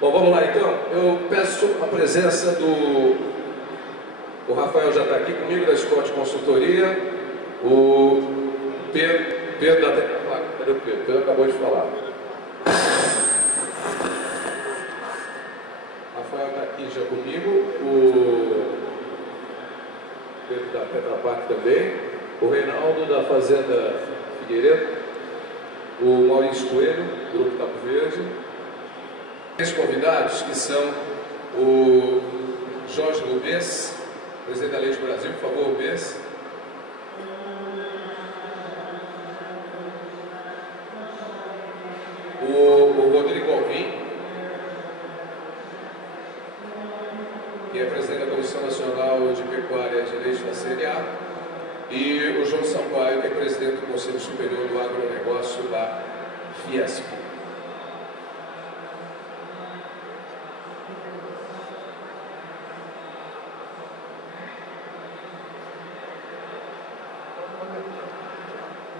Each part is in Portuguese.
Bom, vamos lá então. Eu peço a presença do... O Rafael já está aqui comigo, da Scott Consultoria. O Pedro da TERRA. Cadê o Pedro? Pedro acabou de falar. Rafael está aqui já comigo. O Pedro da Tetra Pak também. O Reinaldo da Fazenda Figueiredo. O Maurício Coelho, do Grupo Cabo Verde. Três convidados que são o Jorge Rubens, presidente da Leite Brasil, por favor, Rubens. O Rodrigo Alvim, que é presidente da Comissão Nacional de Pecuária de Leite da CNA, e o João Sampaio, que é presidente do Conselho Superior do Agronegócio da Fiesp.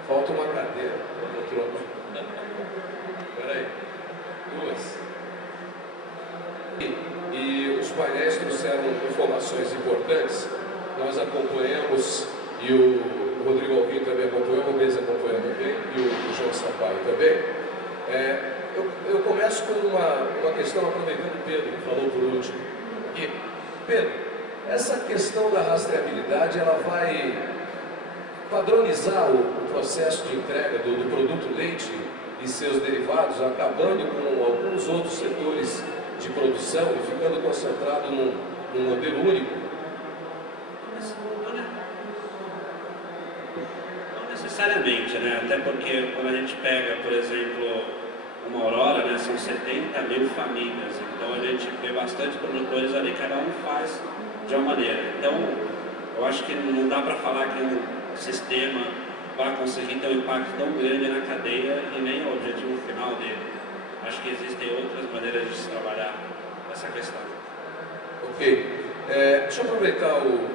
Falta uma cadeira. Espera aí. Duas. E os painéis trouxeram informações importantes. Nós acompanhamos, e o Rodrigo Alvim também acompanhou, o Mesa acompanhou também, e o João Sampaio também. Eu começo com uma questão, aproveitando o Pedro, que falou por último. E, Pedro, essa questão da rastreabilidade, ela vai padronizar o processo de entrega do produto leite e seus derivados, acabando com alguns outros setores de produção e ficando concentrado num modelo único? Não necessariamente, né? Até porque quando a gente pega, por exemplo, uma Aurora, né, são 70 mil famílias, então a gente vê bastante produtores ali, cada um faz de uma maneira. Então, eu acho que não dá para falar que um sistema vai conseguir ter um impacto tão grande na cadeia e nem o objetivo final dele. Acho que existem outras maneiras de se trabalhar essa questão. Ok. Deixa eu aproveitar o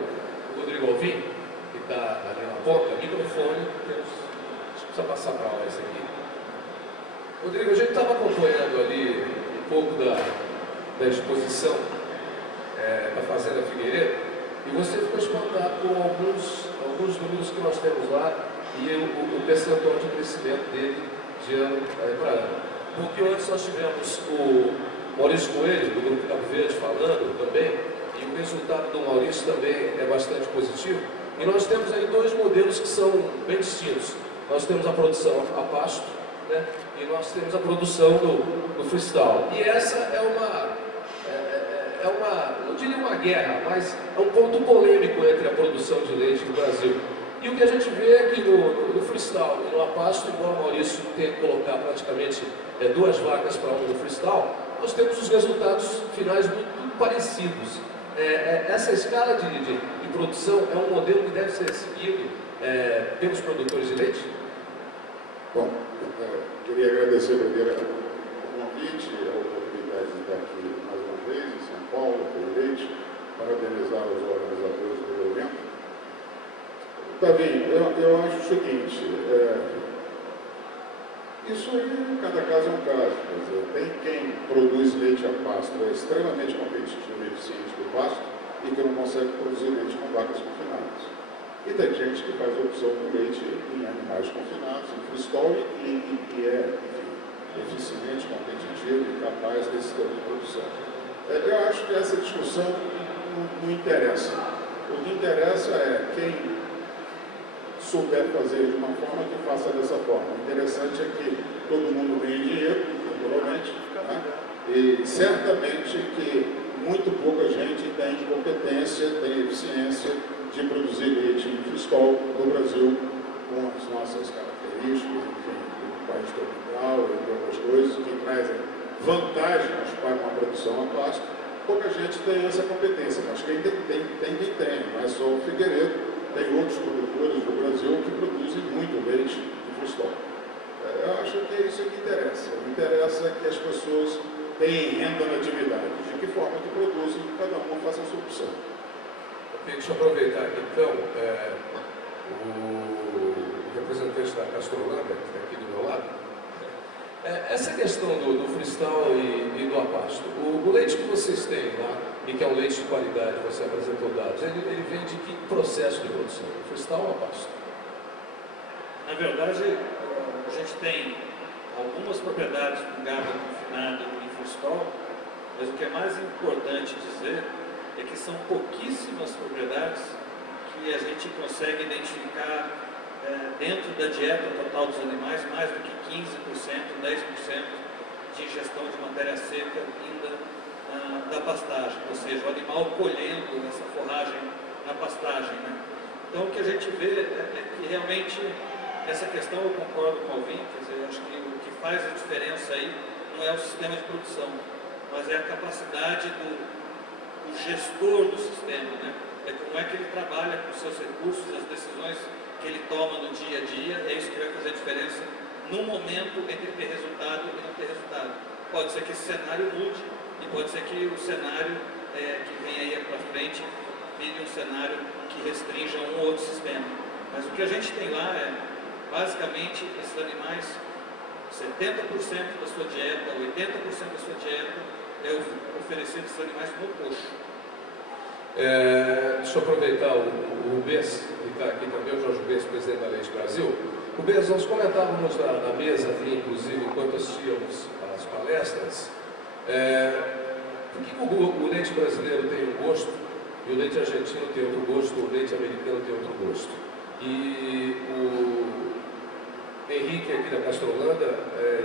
Rodrigo Alvim, que está ali na ponta, microfone, precisa passar para lá esse aqui. Rodrigo, a gente estava acompanhando ali um pouco da exposição da Fazenda Figueiredo, e você ficou espantado com alguns números que nós temos lá e o percentual de crescimento dele de ano para ano. Porque antes nós tivemos o Maurício Coelho, do Grupo Cabo Verde, falando também, e o resultado do Maurício também é bastante positivo. E nós temos aí dois modelos que são bem distintos. Nós temos a produção a pasto, né, e nós temos a produção do freestyle. E essa é uma, não diria uma guerra, mas é um ponto polêmico entre a produção de leite no Brasil. E o que a gente vê é que no freestyle e no apasto, embora o Maurício tenha que colocar praticamente duas vacas para um no freestyle, nós temos os resultados finais muito parecidos. Essa escala de produção é um modelo que deve ser seguido pelos produtores de leite? Bom, queria agradecer primeiro o convite, a oportunidade de estar aqui mais uma vez em São Paulo, Feileite, parabenizar os organizadores do evento. Otávio, eu acho o seguinte, isso aí, cada caso é um caso. Quer dizer, tem quem produz leite a pasto, é extremamente competitivo e eficiente do pasto e que não consegue produzir leite com vacas confinadas. E tem gente que faz a opção por leite em animais confinados, em freestyle, e é, enfim, eficiente, competitivo e capaz desse tipo de produção. Eu acho que essa discussão não interessa. O que interessa é quem souber fazer de uma forma que faça dessa forma. O interessante é que todo mundo ganhe dinheiro, naturalmente, né? E certamente que muito pouca gente tem competência, tem eficiência de produzir leite em freestyle no Brasil, com as nossas características, enfim, do país tropical e outras coisas, que trazem vantagens para uma produção a pasto. Pouca gente tem essa competência, mas quem tem, não é só o Figueiredo, tem outros produtores do Brasil que produzem muito leite em freestyle. Eu acho que é isso que interessa. O que interessa é que as pessoas tenham renda na atividade. De que forma que produzem, cada um faça a sua opção. Deixa eu aproveitar aqui então o representante da Castrolanda, que está aqui do meu lado. Essa questão do freestyle e do apasto. vocês têm lá, e que é um leite de qualidade, você apresentou dados, ele vem de que processo de produção? Freestyle ou a pasto? Na verdade, a gente tem algumas propriedades com gado confinado em freestyle, mas o que é mais importante dizer é que são pouquíssimas propriedades que a gente consegue identificar dentro da dieta total dos animais mais do que 15%, 10% de ingestão de matéria seca vinda da pastagem, ou seja, o animal colhendo essa forragem na pastagem, né? Então o que a gente vê é que realmente essa questão, eu concordo com o Alvin, quer dizer, acho que o que faz a diferença aí não é o sistema de produção, mas é a capacidade do gestor do sistema, né? É como é que ele trabalha com os seus recursos, as decisões que ele toma no dia a dia, é isso que vai fazer a diferença no momento entre ter resultado e não ter resultado. Pode ser que esse cenário mude e pode ser que o cenário que vem aí para frente vire um cenário que restrinja um ou outro sistema. Mas o que a gente tem lá é, basicamente, esses animais, 70% da sua dieta, 80% da sua dieta é oferecido a esses animais no coxo. Deixa eu aproveitar o Rubens, que está aqui também, o Jorge Rubens, presidente da Leite Brasil. Rubens, nós comentávamos na mesa aqui, inclusive, enquanto assistíamos às palestras, por que o leite brasileiro tem um gosto e o leite argentino tem outro gosto, o leite americano tem outro gosto. E o Henrique, aqui da Castrolanda,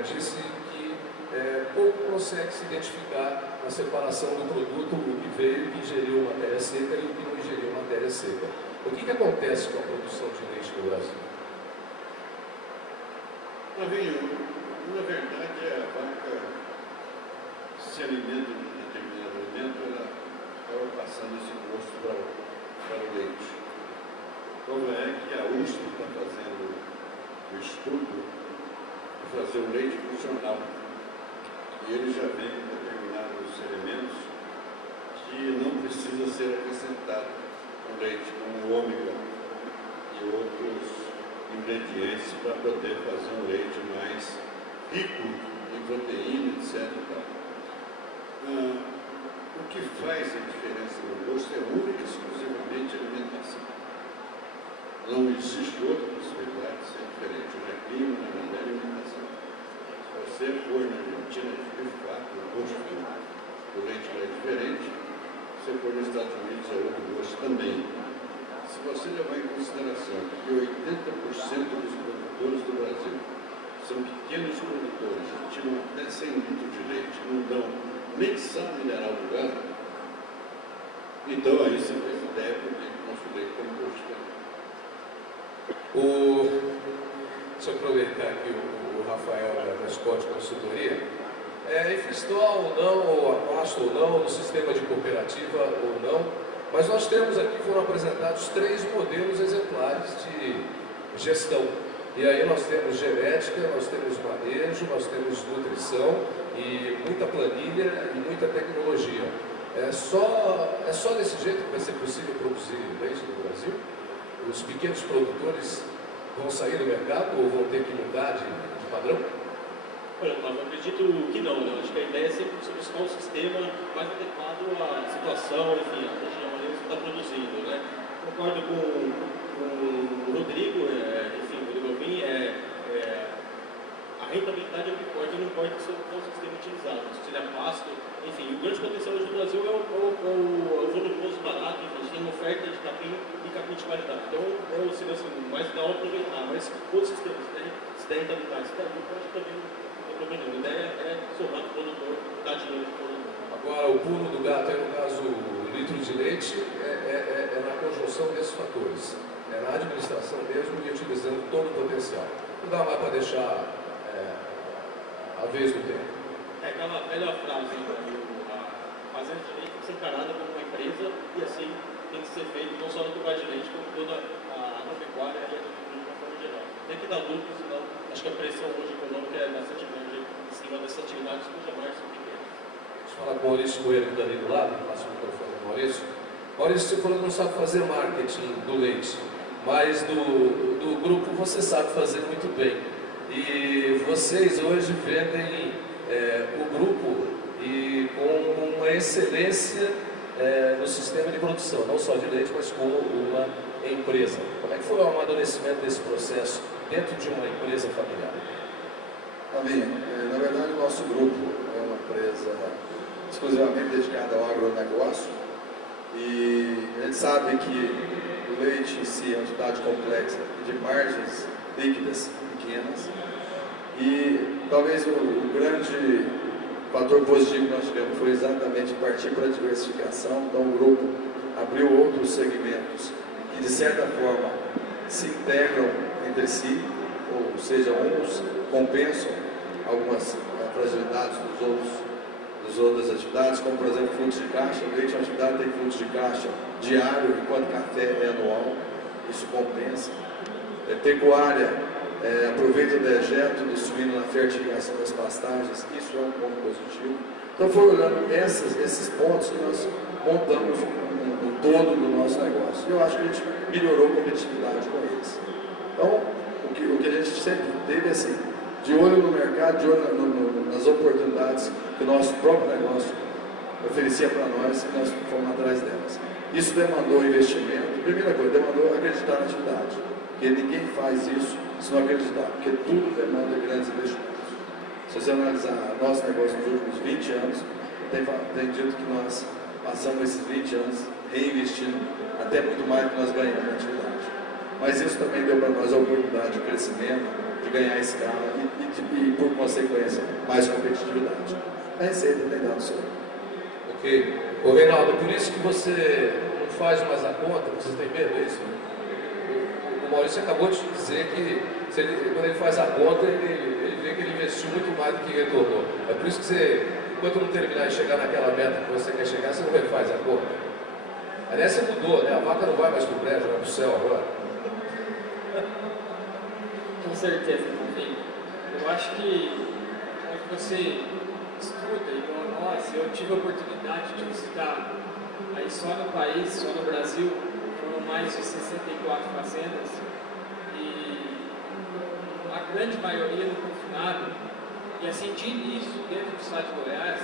disse que pouco consegue se identificar na separação do produto, o que veio, o que ingeriu matéria seca e o que não ingeriu matéria seca. O que acontece com a produção de leite no Brasil? Na verdade, a vaca se alimenta de um determinado alimento, ela acaba passando esse gosto para o leite. Como é que a USP está fazendo o estudo de fazer o leite funcional? E ele já vem com determinados elementos que não precisa ser acrescentado no leite, como o ômega e outros ingredientes para poder fazer um leite mais rico em proteína, etc. O que faz a diferença no gosto é única e exclusivamente a alimentação. Não existe outra possibilidade de ser diferente, não é clima, não é alimentação. Se você for na Argentina, de fato, o gosto do leite é diferente. Se você for nos Estados Unidos, é outro gosto também. Se você levar em consideração que 80% dos produtores do Brasil são pequenos produtores, tiram até 100 litros de leite, não dão nem sal mineral do gado, então aí você faz ideia do que o nosso leite tem gosto. Deixa eu aproveitar aqui o Rafael da Scott Consultoria. Em freestyle ou não, ou a pasto ou não, no sistema de cooperativa ou não, mas nós temos aqui, foram apresentados 3 modelos exemplares de gestão. E aí nós temos genética, nós temos manejo, nós temos nutrição e muita planilha e muita tecnologia. É só desse jeito que vai ser possível produzir leite no Brasil? Os pequenos produtores vão sair do mercado ou vão ter que mudar de padrão? Olha, eu acredito que não, né? Acho que a ideia é sempre você buscar um sistema mais adequado à situação, enfim, à região onde você está produzindo, né? Concordo com o Rodrigo, enfim, o Rodrigo Alvin, a rentabilidade é o que importa, não importa qual sistema utilizado, se ele é pasto, enfim, o grande potencial hoje do Brasil é o volumoso barato, enfim, a gente tem uma oferta de capim e capim de qualidade, então seria assim, mais legal aproveitar, mas outros sistemas, se der rentabilidade, se der lucro, acho que também a ideia é somar o produtor, dar dinheiro para o produtor. Agora, o pulo do gato, aí, no caso, o litro de leite, é na conjunção desses fatores. É na administração mesmo e utilizando todo o potencial. Não dá mais para deixar a vez do tempo. É aquela velha frase, a fazenda de leite tem que ser encarada como uma empresa e assim tem que ser feito não só no lugar de leite, como toda a agropecuária e a agricultura de uma forma geral. Tem que dar lucro, senão acho que a pressão hoje econômica é bastante grande em cima dessas atividades cuja margem são pequenas. Deixa eu falar com o Maurício Coelho, que está ali do lado, passa o microfone do Maurício. Maurício, você falou que não sabe fazer marketing do leite, mas do grupo você sabe fazer muito bem. E vocês hoje vendem o grupo e com uma excelência no sistema de produção, não só de leite, mas como uma empresa. Como é que foi o amadurecimento desse processo dentro de uma empresa familiar? Na verdade, o nosso grupo é uma empresa exclusivamente dedicada ao agronegócio e a gente sabe que o leite em si é uma atividade complexa de margens líquidas pequenas e talvez o grande fator positivo que nós tivemos foi exatamente partir para a diversificação. Então o grupo abriu outros segmentos que de certa forma se integram entre si, ou seja, uns compensam algumas fragilidades das outras atividades, como por exemplo fluxo de caixa. O leite é uma atividade que tem fluxo de caixa diário, enquanto café é anual, isso compensa. Pecuária, aproveita o dejeto do suíno na fertilização das pastagens, isso é um ponto positivo. Então foi olhando esses pontos que nós montamos um todo do nosso negócio. E eu acho que a gente melhorou a competitividade com eles. Então, o que a gente sempre teve é assim, de olho no mercado, de olho nas oportunidades que o nosso próprio negócio oferecia para nós e nós fomos atrás delas. Isso demandou investimento. Primeira coisa, demandou acreditar na atividade, porque ninguém faz isso se não acreditar, porque tudo demanda grandes investimentos. Se você analisar nosso negócio nos últimos 20 anos, tem dito que nós passamos esses 20 anos reinvestindo até muito mais do que nós ganhamos na atividade. Mas isso também deu para nós a oportunidade de crescimento, de ganhar escala e por consequência, mais competitividade. A receita tem dado certo. Ok. Ô Reinaldo, por isso que você não faz mais a conta, vocês têm medo disso? O Maurício acabou de dizer que quando ele faz a conta, ele vê que ele investiu muito mais do que retornou. É por isso que você, enquanto não terminar e chegar naquela meta que você quer chegar, você não refaz a conta. Aliás, você mudou, né? A vaca não vai mais para o prédio, vai para o céu agora. Com certeza, enfim. Eu acho que quando você estuda, igual a nós, eu tive a oportunidade de visitar aí só no país, só no Brasil, foram mais de 64 fazendas e a grande maioria no confinado, e eu senti isso dentro do estado de Goiás,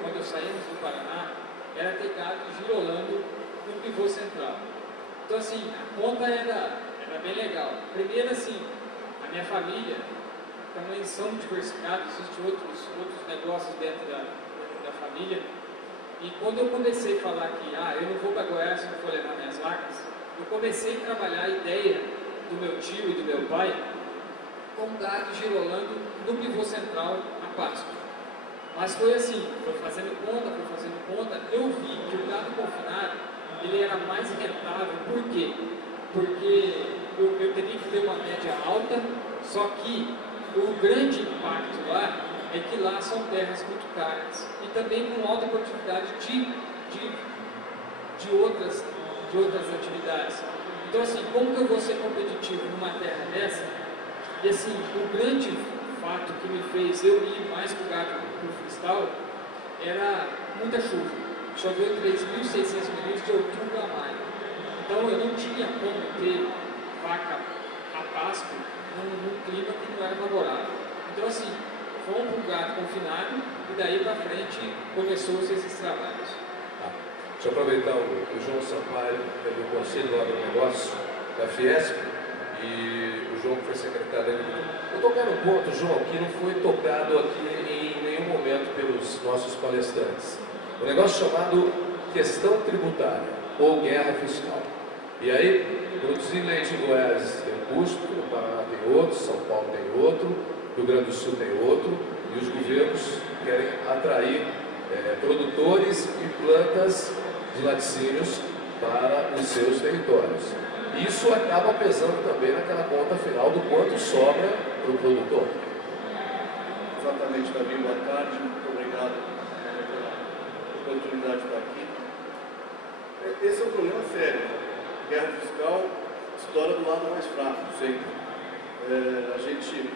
quando saímos do Paraná, era ter gado girolando no pivô central. Então assim, a conta era bem legal. Primeiro assim, a minha família também são diversificados, existem outros negócios dentro da família. E quando eu comecei a falar que eu não vou para Goiás se não for levar minhas vacas, eu comecei a trabalhar a ideia do meu tio e do meu pai com gado girolando no pivô central a pasto. Mas foi assim, foi fazendo conta, eu vi que o gado confinado ele era mais rentável. Por quê? Porque eu teria que ter uma média alta, só que o grande impacto lá é que lá são terras muito caras e também com alta produtividade de outras atividades. Então assim, como que eu vou ser competitivo numa terra dessa? E assim, o grande fato que me fez eu ir mais pro gado pro freestyle era muita chuva. Choveu 3.600 milímetros de outubro a maio. Então eu não tinha como ter vaca a pasto num clima que não era favorável. Então assim, fomos para um gado confinado e daí para frente começou-se esses trabalhos. Deixa eu aproveitar o João Sampaio, que é do Conselho do Agronegócio da Fiesp, e o João que foi secretário da Agricultura. Vou tocar um ponto, João, que não foi tocado aqui em nenhum momento pelos nossos palestrantes. Um negócio chamado questão tributária ou guerra fiscal. E aí, produzir leite em Goiás tem um custo, no Paraná tem outro, São Paulo tem outro, Rio Grande do Sul tem outro, e os governos querem atrair produtores e plantas de laticínios para os seus territórios. Isso acaba pesando também naquela conta final do quanto sobra para o produtor. Exatamente, Davi, boa tarde, muito obrigado pela oportunidade de estar aqui. Esse é um problema sério. Guerra fiscal estoura do lado mais fraco, sempre. A gente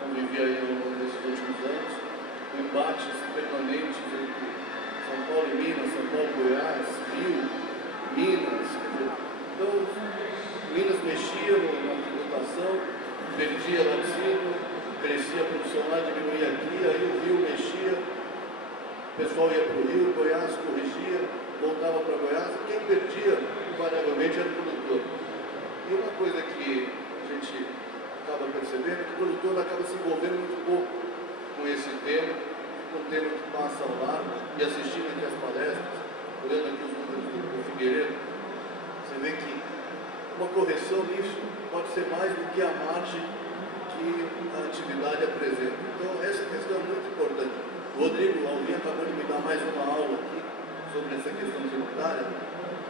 convivia aí ao longo desses últimos anos, embates permanentes entre São Paulo e Minas, São Paulo e Goiás, Rio, Minas. Então, Minas mexia na tributação, perdia laticínio, crescia a produção lá, diminuía aqui, aí o Rio mexia. o pessoal ia para o Rio, Goiás corrigia, voltava para Goiás, e quem perdia, invariavelmente, era o produtor. E uma coisa que a gente acaba percebendo é que o produtor acaba se envolvendo muito pouco com esse tema, com o tema que passa ao lado, e assistindo aqui as palestras, olhando aqui os números do Figueiredo, você vê que uma correção nisso pode ser mais do que a margem que a atividade apresenta. Então, essa questão é muito importante. O Rodrigo Alvim acabou de me dar mais uma aula aqui sobre essa questão tributária,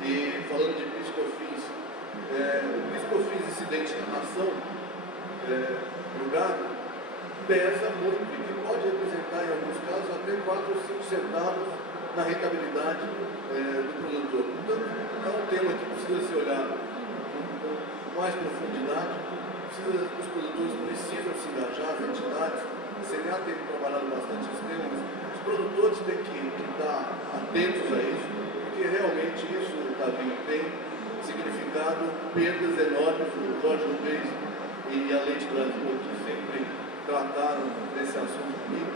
e falando de PIS/COFINS. O PIS/COFINS incidente na nação do gado pesa muito e que pode representar, em alguns casos, até 4 ou 5 centavos na rentabilidade do produtor. Então, é um tema que precisa ser olhado com mais profundidade. Os produtores precisam se engajar, as entidades. A CNA tem trabalhado bastante esse tema, mas os produtores têm que estar atentos a isso, porque realmente isso, Otávio, tem significado perdas enormes. O Jorge Luiz e a Leite Brasil que sempre trataram desse assunto comigo,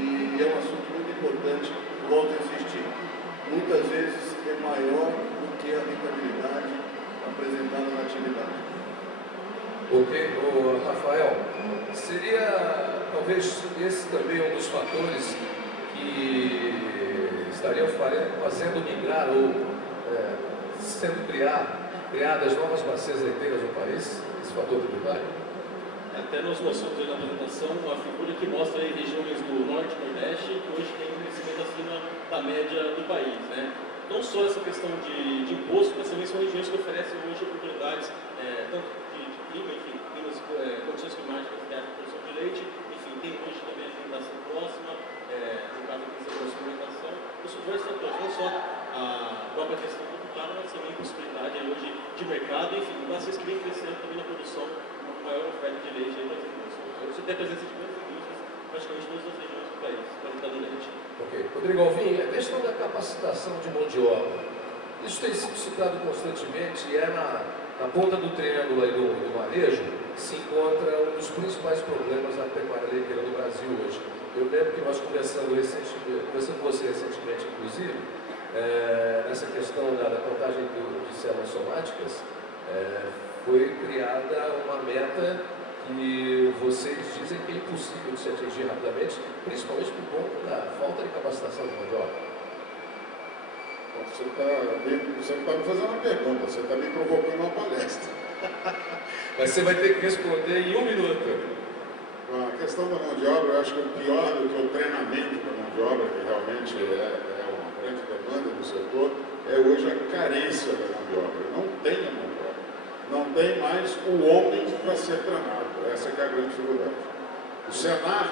e é um assunto muito importante, volto a insistir. Muitas vezes é maior do que a rentabilidade apresentada na atividade. Ok, Rafael, seria talvez esse também um dos fatores que estariam fazendo migrar ou sendo criadas novas bacias leiteiras no país, esse fator tributário? Até nós mostramos aí na apresentação uma figura que mostra aí regiões do Norte e Nordeste que hoje tem um crescimento acima da média do país, né? Não só essa questão de imposto, mas também são regiões que oferecem hoje oportunidades, tanto de clima, enfim, condições climáticas que a produção de leite, enfim, tem hoje também a alimentação próxima, no caso aqui da alimentação, os diversos fatores, não só a própria questão tributária, mas também a possibilidade aí hoje de mercado, enfim, bacias que vem crescendo também na produção, uma maior oferta de leite aí nas indústrias. Você tem a presença de grandes indústrias, praticamente todas as regiões do país, produzindo leite. Ok. Rodrigo Alvim, a questão da capacitação de mão de obra, isso tem sido citado constantemente e é na ponta do triângulo aí do manejo que se encontra um dos principais problemas da pecuária leiteira do Brasil hoje. Eu lembro que nós conversando com você recentemente, inclusive, nessa questão da contagem de células somáticas, foi criada uma meta que vocês dizem que é impossível de se atingir rapidamente, principalmente por conta da falta de capacitação de mão de obra. Você não está me fazendo uma pergunta, você está me provocando uma palestra. Mas você vai ter que responder em 1 minuto. A questão da mão de obra, eu acho que o pior do que o treinamento da mão de obra, que realmente é uma grande demanda do setor, é hoje a carência da mão de obra. Não tem a mão de obra. Não tem mais o homem para ser treinado. Essa que é a grande dificuldade. O Senar,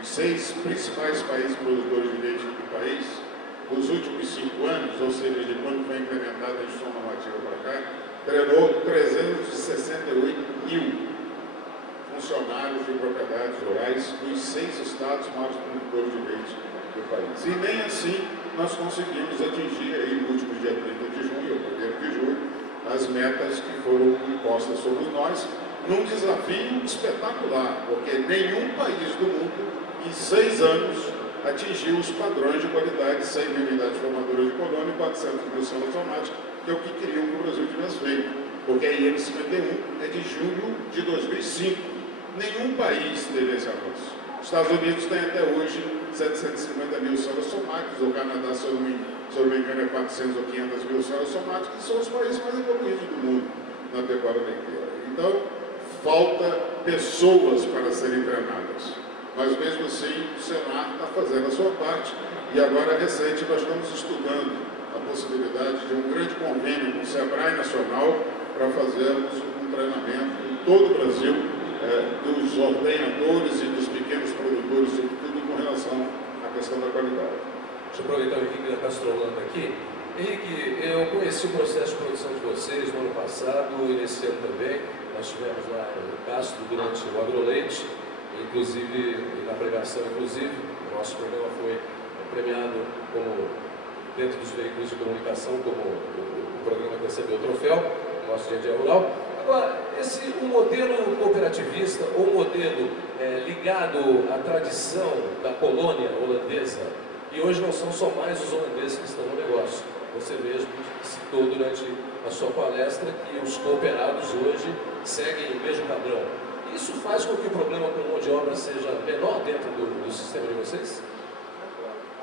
os 6 principais países produtores de leite do país, nos últimos 5 anos, ou seja, de quando foi implementada a instituição normativa para cá, treinou 368 mil funcionários de propriedades rurais nos 6 estados mais produtores de leite do país. E nem assim nós conseguimos atingir, aí, no último dia 30 de junho, ou 1º de julho, as metas que foram impostas sobre nós, num desafio espetacular, porque nenhum país do mundo, em 6 anos, atingiu os padrões de qualidade, 100 mil unidades formadoras de colônia e 400 mil células somáticas, que é o que queriam que o Brasil tivesse feito, porque a IN 51 é de julho de 2005. Nenhum país teve esse avanço. Os Estados Unidos têm até hoje 750 mil células somáticas, o Canadá, se eu não me engano, é 400 ou 500 mil células somáticas, que são os países mais evoluídos do mundo na pecuária leiteira. Então, falta pessoas para serem treinadas. Mas mesmo assim, o Senar está fazendo a sua parte. E agora, recente, nós estamos estudando a possibilidade de um grande convênio com o Sebrae Nacional para fazermos um treinamento em todo o Brasil dos ordenadores e dos pequenos produtores, sobretudo com relação à questão da qualidade. Deixa eu aproveitar o Henrique da Castrolando aqui. Henrique, eu conheci o processo de produção de vocês no ano passado e nesse ano também. Nós estivemos lá no Castro durante o Agroleite, inclusive na pregação, o nosso programa foi premiado como, dentro dos veículos de comunicação, como o programa que recebeu o troféu, nosso dia a dia rural. Agora, o modelo cooperativista, ou modelo ligado à tradição da colônia holandesa, e hoje não são só mais os holandeses que estão no negócio. Você mesmo citou durante a sua palestra que os cooperados hoje seguem o mesmo padrão. Isso faz com que o problema com mão de obra seja menor dentro do sistema de vocês?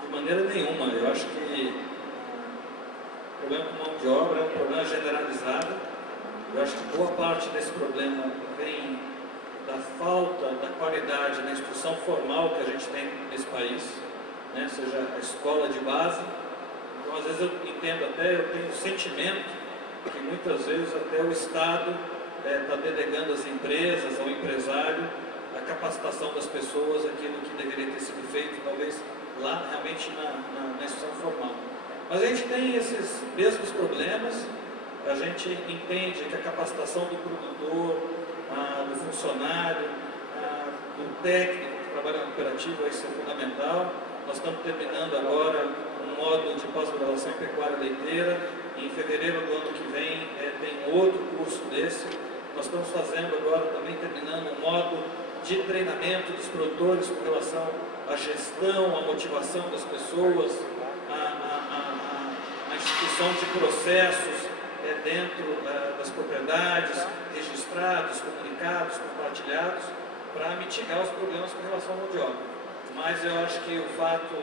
De maneira nenhuma. Eu acho que o problema com mão de obra é um problema generalizado. Eu acho que boa parte desse problema vem da falta da qualidade na instrução formal que a gente tem nesse país, né? Seja a escola de base. Então, às vezes eu entendo até, eu tenho o sentimento que muitas vezes até o Estado está delegando às empresas, ao empresário, a capacitação das pessoas, aquilo que deveria ter sido feito, talvez lá realmente na instrução formal. Mas a gente tem esses mesmos problemas, a gente entende que a capacitação do produtor, do funcionário, do técnico que trabalha na cooperativa, isso é fundamental. Nós estamos terminando agora um módulo de pós-graduação em pecuária leiteira. Em fevereiro do ano que vem tem outro curso desse. Nós estamos fazendo agora, também terminando um módulo de treinamento dos produtores com relação à gestão, à motivação das pessoas, à instituição de processos dentro das propriedades, registrados, comunicados, compartilhados, para mitigar os problemas com relação à mão de obra. Mas eu acho que o fato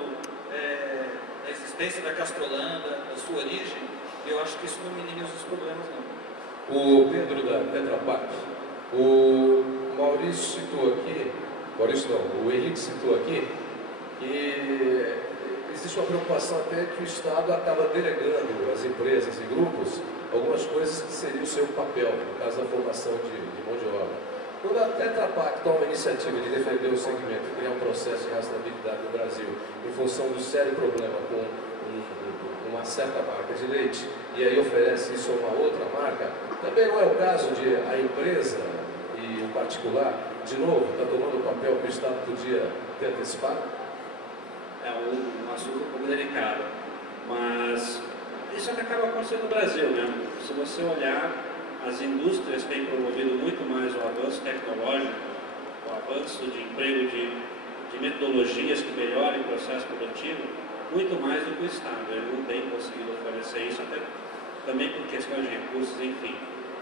da existência da castrolanda, da sua origem, eu acho que isso não minimiza os problemas, não. O Pedro da Tetra Pak, o Maurício citou aqui, o Henrique citou aqui, que existe uma preocupação até que o Estado acaba delegando às empresas e grupos algumas coisas que seria o seu papel, no caso da formação de mão de obra. Quando a Tetra Pak toma a iniciativa de defender o segmento, criar um processo de rastreabilidade no Brasil, em função do sério problema com uma certa marca de leite, e aí oferece isso a uma outra marca, também não é o caso de a empresa e o particular, de novo, está tomando o papel que o Estado podia ter antecipado? É um assunto um pouco delicado, mas isso acaba acontecendo no Brasil, né? Se você olhar, as indústrias têm promovido muito mais o avanço tecnológico, o avanço de emprego de metodologias que melhorem o processo produtivo, muito mais do que o Estado. Ele não tem conseguido oferecer isso, até também por questões de recursos, enfim.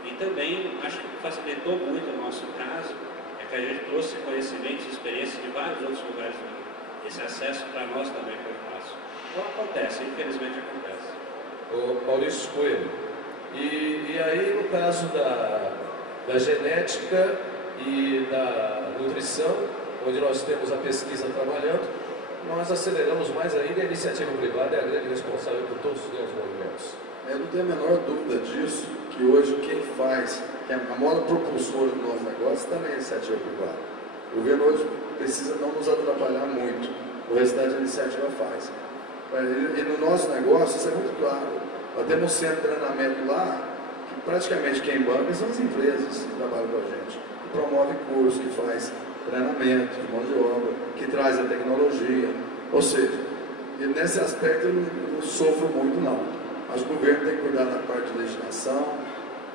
E também, acho que facilitou muito o nosso caso, é que a gente trouxe conhecimentos e experiências de vários outros lugares do mundo. Esse acesso para nós também foi fácil. Então acontece, infelizmente acontece. O Maurício Coelho. E aí, no caso da genética e da nutrição, onde nós temos a pesquisa trabalhando, nós aceleramos mais ainda, a iniciativa privada é a grande responsável por todos os grandes movimentos. Eu não tenho a menor dúvida disso, que hoje quem faz, que é a maior propulsora do nosso negócio, também é a iniciativa privada. O governo hoje precisa não nos atrapalhar muito, o restante da iniciativa faz. E no nosso negócio, isso é muito claro. Nós temos um centro de treinamento lá, que praticamente quem banca são as empresas que trabalham com a gente, que promove curso, que faz treinamento de mão de obra, que traz a tecnologia. Ou seja, nesse aspecto eu não sofro muito não. Mas o governo tem que cuidar da parte de legislação,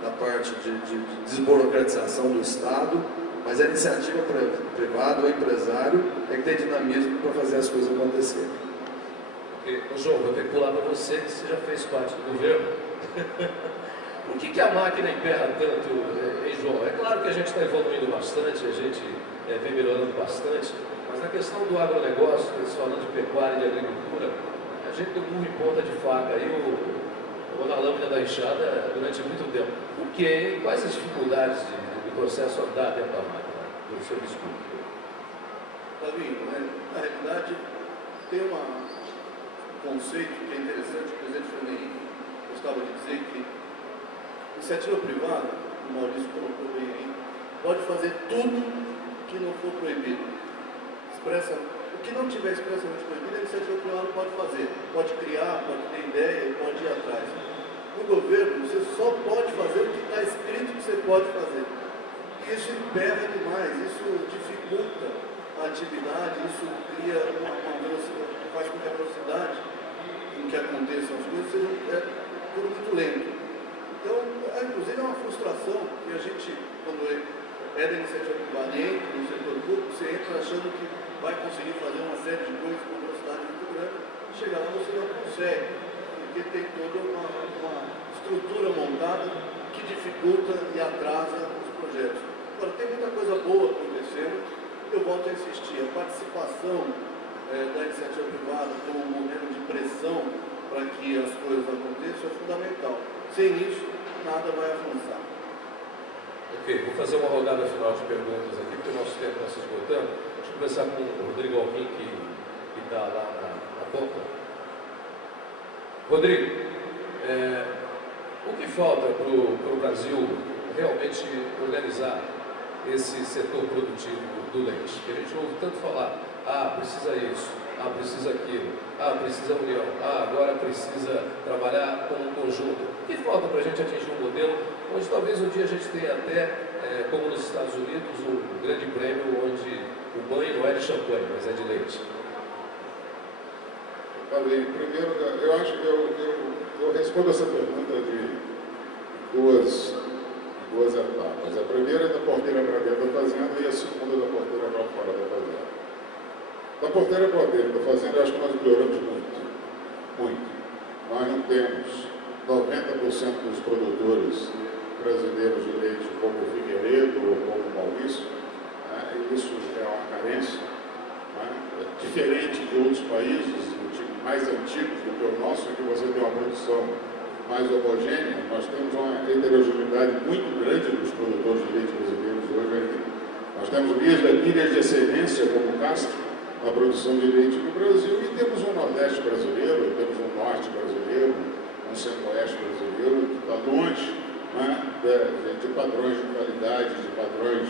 da parte de desburocratização do Estado, mas a iniciativa privada, o empresário, é que tem dinamismo para fazer as coisas acontecerem. João, vou ter que pular para você, que você já fez parte do governo. Por que a máquina emperra tanto, hein, João? É claro que a gente está evoluindo bastante, a gente vem melhorando bastante, mas na questão do agronegócio, falando de pecuária e de agricultura, a gente deu burro em ponta de faca aí, ou na lâmina da enxada durante muito tempo. Por quê? Quais as dificuldades do processo andar dentro da máquina, do serviço público? Otávio, na realidade, tem um conceito que é interessante, o presidente Fernando Henrique gostava de dizer que iniciativa privada, o Maurício colocou bem aí, pode fazer tudo que não for proibido. O que não tiver expressamente proibido, a iniciativa privada pode fazer. Pode criar, pode ter ideia, pode ir atrás. No governo, você só pode fazer o que está escrito que você pode fazer. E isso emperra demais, isso dificulta a atividade, isso cria uma velocidade, faz com que a velocidade em que aconteçam as coisas seja tudo muito lento. Então, inclusive é uma frustração que a gente, quando é da iniciativa privada e entra no setor público, você entra achando que vai conseguir fazer uma série de coisas com velocidade muito grande, chega lá você não consegue, porque tem toda uma estrutura montada que dificulta e atrasa os projetos. Agora, tem muita coisa boa acontecendo, eu volto a insistir, a participação da iniciativa privada como um modelo de pressão para que as coisas aconteçam é fundamental. Sem isso, nada vai avançar. Ok, vou fazer uma rodada final de perguntas aqui, porque o nosso tempo está se esgotando. Deixa eu começar com o Rodrigo Alvim, que está lá na ponta. Rodrigo, o que falta para o Brasil realmente organizar esse setor produtivo do leite? Que a gente ouve tanto falar, precisa isso, precisa aquilo, precisa união, agora precisa trabalhar como um conjunto. O que falta para a gente atingir um modelo onde talvez um dia a gente tenha até, como nos Estados Unidos, um grande prêmio onde o banho não é de champanhe, mas é de leite? Falei, primeiro, eu acho que eu respondo essa pergunta de duas etapas. A primeira é da porteira para dentro da fazenda e a segunda da porteira para fora da fazenda. Da porteira para dentro da fazenda, eu acho que nós melhoramos muito. Muito. Nós não temos 90% dos produtores brasileiros de leite como o Figueiredo ou como o Maurício, né? E isso é uma carência, né? Diferente de outros países mais antigos do que o nosso, em que você tem uma produção mais homogênea. Nós temos uma heterogeneidade muito grande dos produtores de leite brasileiros hoje aqui. Nós temos ilhas de excelência como o Castro na produção de leite no Brasil, e temos um Nordeste brasileiro, temos um Norte brasileiro, um Centro-Oeste brasileiro, que está longe, né, de padrões de qualidade, de padrões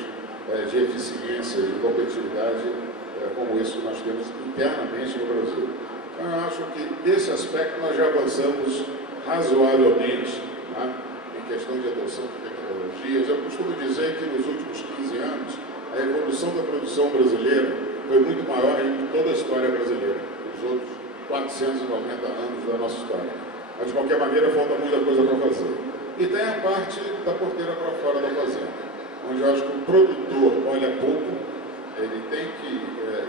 de eficiência, de competitividade, como isso nós temos internamente no Brasil. Então, eu acho que, nesse aspecto, nós já avançamos razoavelmente, né, em questão de adoção de tecnologias. Eu costumo dizer que, nos últimos 15 anos, a evolução da produção brasileira foi muito maior em toda a história brasileira, os outros 490 anos da nossa história. Mas, de qualquer maneira, falta muita coisa para fazer. E tem a parte da porteira para fora da fazenda, onde eu acho que o produtor olha pouco, ele tem que,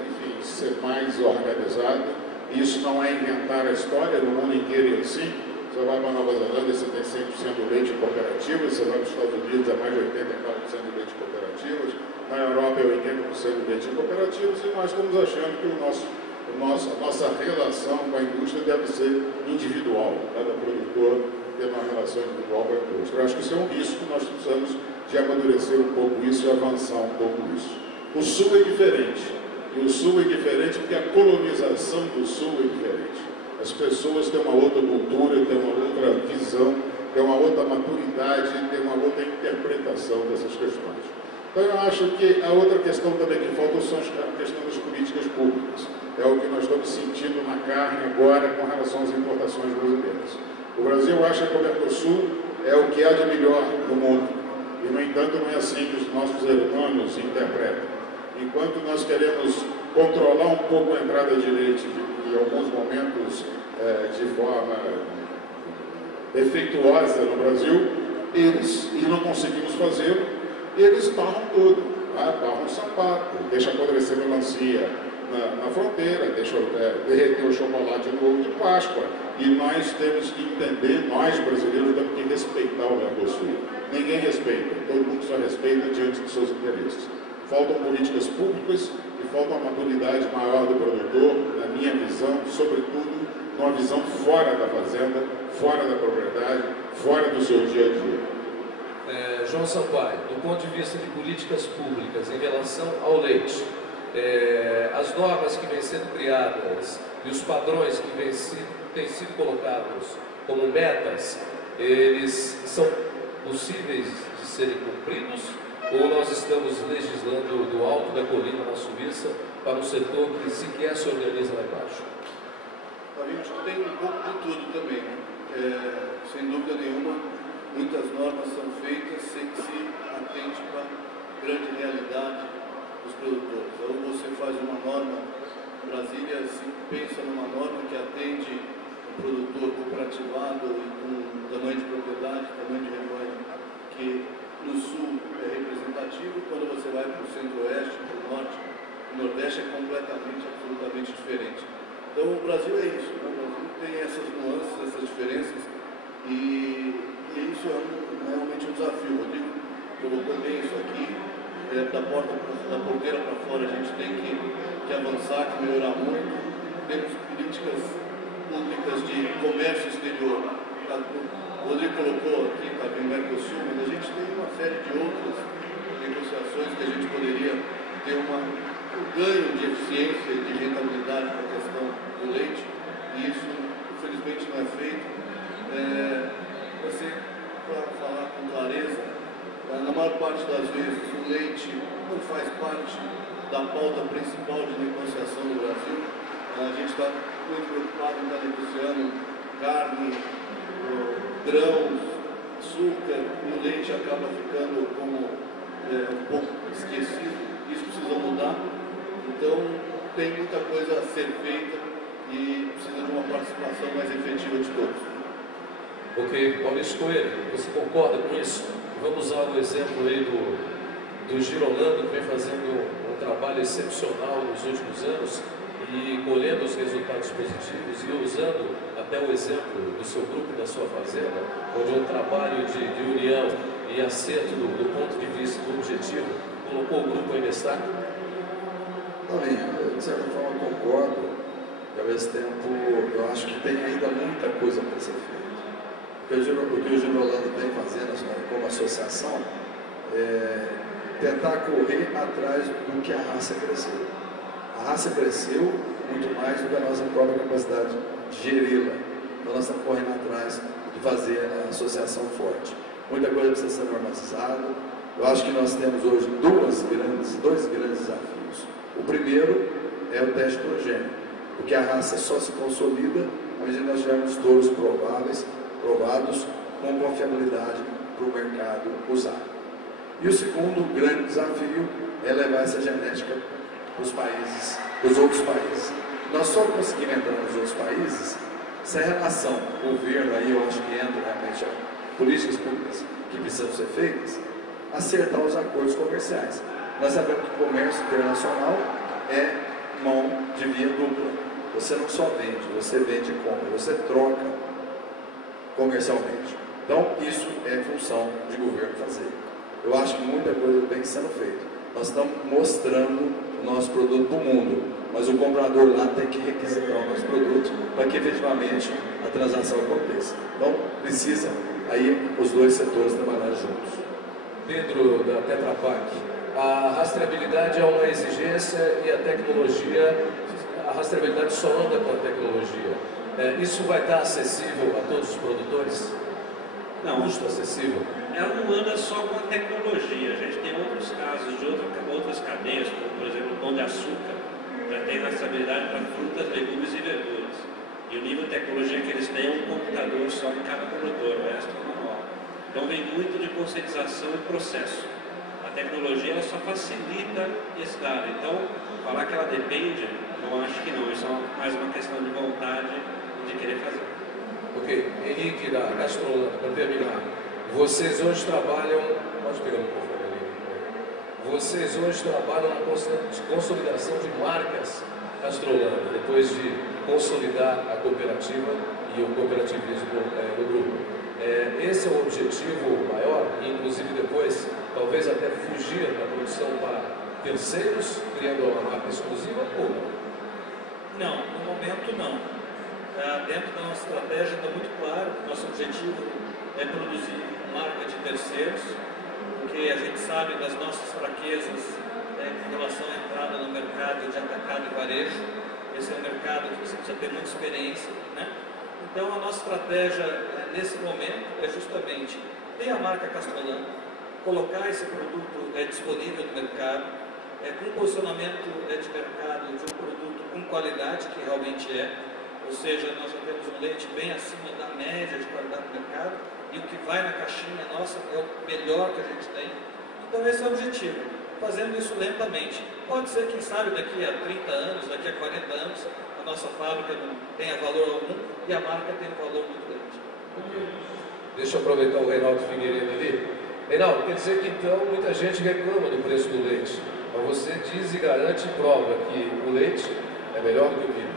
enfim, ser mais organizado. Isso não é inventar a história, no mundo inteiro é assim. Você vai para a Nova Zelândia, você tem 100% do leite em cooperativas, você vai para os Estados Unidos, é mais de 84% do leite em cooperativas, na Europa é 80% do leite em cooperativas, e nós estamos achando que a nossa relação com a indústria deve ser individual, cada produtor ter uma relação individual com a indústria. Eu acho que isso é um risco, nós precisamos de amadurecer um pouco isso e avançar um pouco isso. O Sul é diferente. E o Sul é diferente porque a colonização do Sul é diferente. As pessoas têm uma outra cultura, têm uma outra visão, têm uma outra maturidade, têm uma outra interpretação dessas questões. Então, eu acho que a outra questão também que falta são a questão das políticas públicas. É o que nós estamos sentindo na carne agora com relação às importações brasileiras. O Brasil acha que o Mercosul é o que há de melhor no mundo. E, no entanto, não é assim que os nossos hermanos interpretam. Enquanto nós queremos controlar um pouco a entrada de leite, em alguns momentos de forma defeituosa no Brasil, e não conseguimos fazer, eles barram tudo, barram o sapato, deixam apodrecer melancia na fronteira, deixam derreter o chocolate no ovo de Páscoa. E nós temos que entender, nós brasileiros temos que respeitar o Mercosul. Ninguém respeita, todo mundo só respeita diante dos seus interesses. Faltam políticas públicas e falta uma maturidade maior do produtor, na minha visão, sobretudo numa visão fora da fazenda, fora da propriedade, fora do seu dia a dia. João Sampaio, do ponto de vista de políticas públicas em relação ao leite, as normas que vêm sendo criadas e os padrões que têm sido colocados como metas, eles são possíveis de serem cumpridos? Ou nós estamos legislando do alto da colina na Suíça para um setor que sequer se organiza lá embaixo? Acho que tem um pouco de tudo também, né? Sem dúvida nenhuma, muitas normas são feitas sem que se atente para a grande realidade dos produtores. Ou você faz uma norma, Brasília se pensa numa norma que atende o produtor cooperativo cooperativado e com tamanho de propriedade, tamanho de rebanho, que no sul é representativo, quando você vai para o centro-oeste, para o norte, o nordeste é completamente, absolutamente diferente. Então o Brasil é isso, né? O Brasil tem essas nuances, essas diferenças, e isso é realmente um desafio. O Rodrigo colocou bem isso aqui, da porteira para fora a gente tem que avançar, que melhorar muito. Temos políticas públicas de comércio exterior. O Rodrigo colocou aqui também o Mercosul, mas a gente tem uma série de outras negociações que a gente poderia ter um ganho de eficiência e de rentabilidade para a questão do leite, e isso infelizmente não é feito. Para falar com clareza, na maior parte das vezes o leite não faz parte da pauta principal de negociação do Brasil. A gente está muito preocupado em estar negociando carne, grãos, açúcar, e o leite acaba ficando como um pouco esquecido. Isso precisa mudar. Então tem muita coisa a ser feita e precisa de uma participação mais efetiva de todos. Ok, Maurício Coelho, você concorda com isso? Vamos usar o exemplo aí do Girolando, que vem fazendo um trabalho excepcional nos últimos anos e colhendo os resultados positivos, e usando até o exemplo do seu grupo e da sua fazenda, onde um trabalho de união e acerto do ponto de vista do objetivo colocou o grupo em destaque? Não, de certa forma concordo, e ao mesmo tempo eu acho que tem ainda muita coisa para ser feita. O que o Girolando vem fazendo como associação é tentar correr atrás do que a raça cresceu. A raça cresceu muito mais do que a nossa própria capacidade de geri-la. Então nós estamos correndo atrás de fazer a associação forte. Muita coisa precisa ser normalizada. Eu acho que nós temos hoje dois grandes desafios. O primeiro é o teste progênio, porque a raça só se consolida à medida que nós tivermos touros provados com confiabilidade para o mercado usar. E o segundo grande desafio é levar essa genética para os outros países. Nós só conseguimos entrar nos outros países se a relação governo, aí eu acho que entra realmente políticas públicas que precisam ser feitas, acertar os acordos comerciais. Nós sabemos que o comércio internacional é mão de via dupla. Você não só vende, você vende e compra, você troca comercialmente. Então, isso é função de governo fazer. Eu acho que muita coisa vem sendo feita. Nós estamos mostrando o nosso produto para o mundo, mas o comprador lá tem que requisitar o nosso produto para que efetivamente a transação aconteça. Então, precisa aí os dois setores trabalhar juntos. Pedro, da Tetra Pak, a rastreabilidade é uma exigência e a tecnologia, a rastreabilidade só anda com a tecnologia. Isso vai estar acessível a todos os produtores? Não. Custo acessível? Ela não anda só com a tecnologia. A gente tem outros casos de outras cadeias, como por exemplo o pão de açúcar, já tem rastreabilidade para frutas, legumes e verduras. E o nível de tecnologia que eles têm é um computador só em cada produtor, o resto é manual. Então vem muito de conscientização e processo. A tecnologia ela só facilita esse dado. Então, falar que ela depende, eu acho que não. Isso é mais uma questão de vontade de querer fazer. Ok. Henrique, da Gastrolândia, para terminar. Vocês hoje trabalham... Pode pegar o microfone ali. Vocês hoje trabalham na consolidação de marcas Gastrolândia, depois de consolidar a cooperativa e o cooperativismo no grupo. Esse é o objetivo maior, e inclusive depois, talvez até fugir da produção para terceiros, criando uma marca exclusiva, ou não? No momento não. Dentro da nossa estratégia está muito claro que nosso objetivo é produzir marca de terceiros, porque a gente sabe das nossas fraquezas em relação à entrada no mercado de atacado e varejo. Esse é um mercado que você precisa ter muita experiência, né? Então a nossa estratégia nesse momento é justamente ter a marca Gastrolândia, colocar esse produto disponível no mercado, com posicionamento de mercado de um produto com qualidade, que realmente é. Ou seja, nós já temos um leite bem acima da média de qualidade do mercado, e o que vai na caixinha nossa é o melhor que a gente tem. Então esse é o objetivo, fazendo isso lentamente. Pode ser, quem sabe, daqui a 30 anos, daqui a 40 anos, a nossa fábrica não tenha valor algum e a marca tem um valor muito grande. Deixa eu aproveitar o Reinaldo Figueiredo ali. Reinaldo, quer dizer que então muita gente reclama do preço do leite, mas você diz e garante e prova que o leite é melhor do que o milho.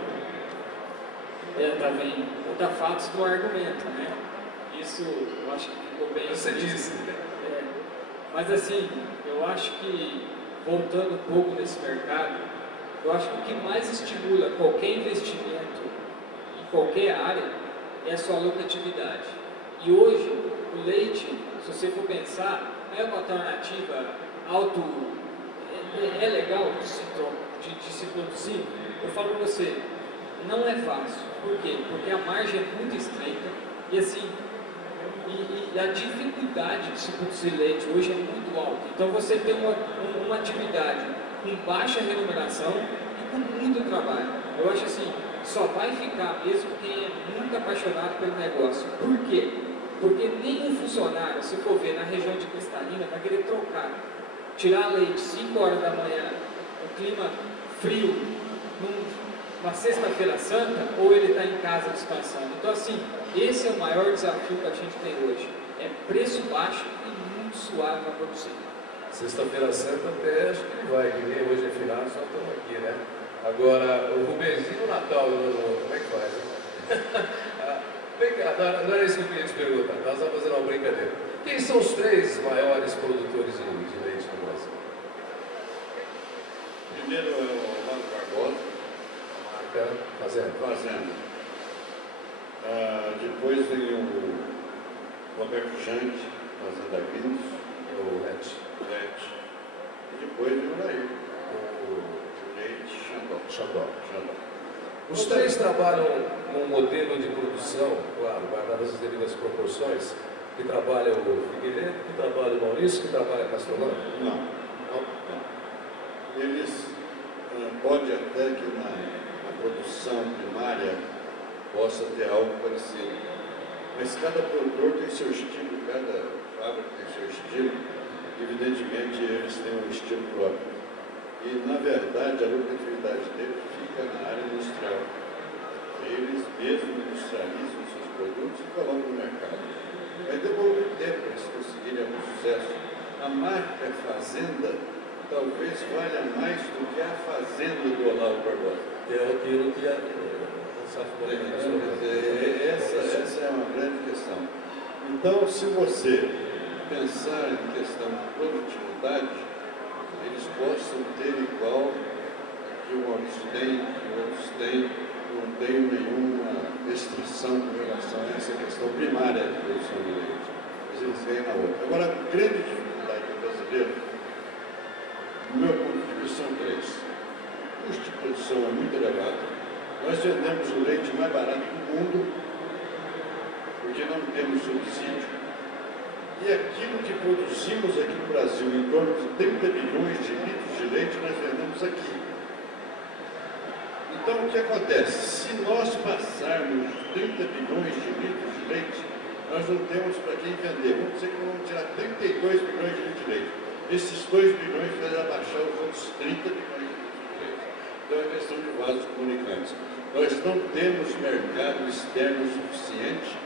Tá bem, outra fatos do argumento, né? Isso eu acho que ficou bem. Você disse. Mas assim, eu acho que, voltando um pouco nesse mercado, eu acho que o que mais estimula qualquer investimento em qualquer área é a sua lucratividade. E hoje, o leite, se você for pensar, é uma alternativa é legal de se produzir. Eu falo para você, não é fácil. Por quê? Porque a margem é muito estreita e assim, e a dificuldade de se produzir leite hoje é muito alta. Então você tem uma atividade com baixa remuneração e com muito trabalho. Eu acho assim, só vai ficar mesmo quem é muito apaixonado pelo negócio. Por quê? Porque nenhum funcionário, se for ver na região de Cristalina, vai querer trocar, tirar leite 5 horas da manhã, um clima frio, numa sexta-feira santa, ou ele está em casa descansando. Então assim, esse é o maior desafio que a gente tem hoje. É preço baixo e muito suave para produzir. Sexta-feira santa até acho que não vai, que nem hoje é final, só estamos aqui, né? Agora, o Rubenzinho, o Natal, como é que faz? Vem cá, não era isso que eu queria te perguntar, nós vamos fazer uma brincadeira. Quem são os 3 maiores produtores de leite no Brasil? Primeiro é o Marco Barbosa, Marca Fazenda. Depois tem o Roberto Janque, Fazenda Grinos, O Net. E depois vem o Nair, o Leite Xandó. Xandó. Os 3 trabalham num modelo de produção, claro, guardadas as devidas proporções, que trabalha o Figueiredo, que trabalha o Maurício, que trabalha a Castrolano? Não. Eles pode até que na produção primária possa ter algo parecido. Mas cada produtor tem seu estilo, cada fábrica tem seu estilo. Evidentemente, eles têm um estilo próprio. E, na verdade, a lucratividade deles fica na área industrial. Eles mesmos industrializam seus produtos e colocam no mercado. Vai demorar um tempo para eles conseguirem algum sucesso. A marca Fazenda talvez valha mais do que a Fazenda do Olavo Barbosa. É aquilo que essa é uma grande questão. Então, se você pensar em questão de produtividade, eles possam ter igual que o Maurício tem, que outros têm, não tenho nenhuma restrição com relação a essa questão primária de produção de leite. Mas eles ganham na outra. Agora, a grande dificuldade do brasileiro, do meu ponto de vista, são 3. O custo de produção é muito elevado. Nós vendemos o leite mais barato do mundo, porque não temos subsídio. E aquilo que produzimos aqui no Brasil, em torno de 30 bilhões de litros de leite, nós vendemos aqui. Então, o que acontece? Se nós passarmos 30 bilhões de litros de leite, nós não temos para quem vender. Vamos dizer que vamos tirar 32 bilhões de litros de leite. Esses 2 bilhões vai abaixar os outros 30 bilhões de litros de leite. Então, é questão de vasos comunicantes. Nós não temos mercado externo suficiente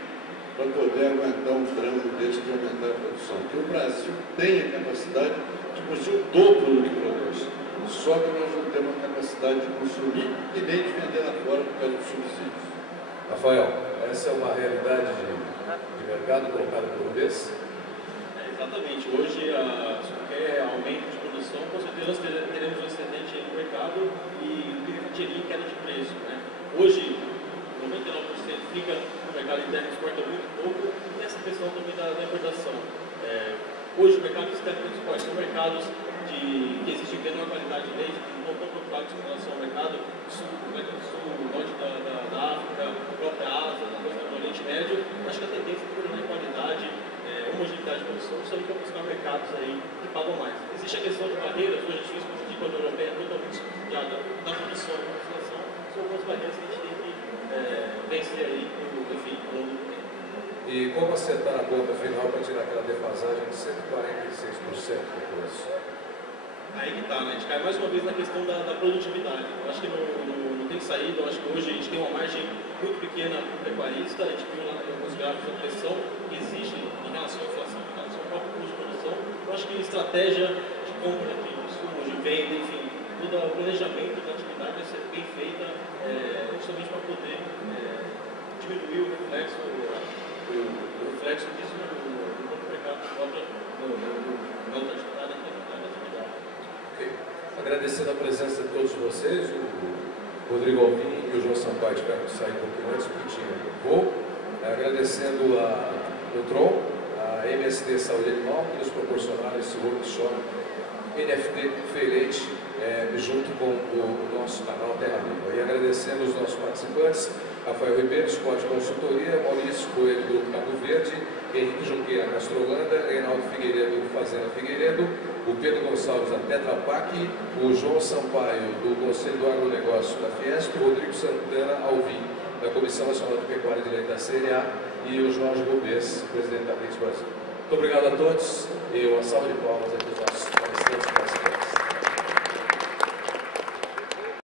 para poder aguentar um tranco desse de aumentar a produção. Porque o Brasil tem a capacidade de produzir o dobro do que produz. Só que nós não temos a capacidade de consumir e nem de vender lá fora por causa dos subsídios. Rafael, essa é uma realidade de mercado colocada por vez? Exatamente. Hoje, qualquer aumento de produção, com certeza teremos um excedente no mercado e refletiria em queda de preço. Né? Hoje, 99% fica no mercado interno, exporta muito pouco, e essa questão também da importação. Hoje, o mercado externo de exporte são mercados que exigem menor qualidade de leite, não estão preocupados com relação ao mercado sul, norte da África, a própria Ásia, no Oriente Médio. Acho que a tendência é melhorar em qualidade, homogeneidade de produção, só que buscar mercados aí que pagam mais. Existe a questão de barreiras, hoje a gente fez de União Europeia totalmente estruturada na produção e na legislação, são algumas barreiras que a gente tem que vencer aí, enfim, ao longo do tempo. E como acertar a conta final para tirar aquela defasagem de 146% do preço? aí que está, né? A gente cai mais uma vez na questão da produtividade. Eu acho que não tem saída, eu acho que hoje a gente tem uma margem muito pequena para o pecuarista, a gente viu lá em alguns gráficos a pressão que existe em relação à inflação, em relação ao próprio custo de produção. Eu acho que estratégia de compra de insumos, de venda, enfim, todo o planejamento da atividade deve ser bem feita justamente para poder diminuir o reflexo disso no mercado na outra atividade. Okay. Agradecendo a presença de todos vocês, o Rodrigo Alvim e o João Sampaio tiveram que sair um pouquinho antes porque tinha voo. Agradecendo a Neutron, a MSD Saúde Animal, que nos proporcionaram esse workshop NFT Feileite, junto com o nosso canal Terra Viva. E agradecendo os nossos participantes, Rafael Ribeiro, Scott Consultoria, Maurício Coelho, Grupo Cabo Verde, Henrique Junqueira, Castrolanda, Reinaldo Figueiredo, Fazenda Figueiredo, o Pedro Gonçalves, da Tetra Pak, o João Sampaio, do Conselho do Agronegócio da Fiesp, o Rodrigo Santana, Alvim, da Comissão Nacional de Pecuária e Direito da CNA, e o Jorge Gobes, presidente da Blitz Brasil. Muito obrigado a todos e uma salva de palmas aqui aos nossos palestrantes.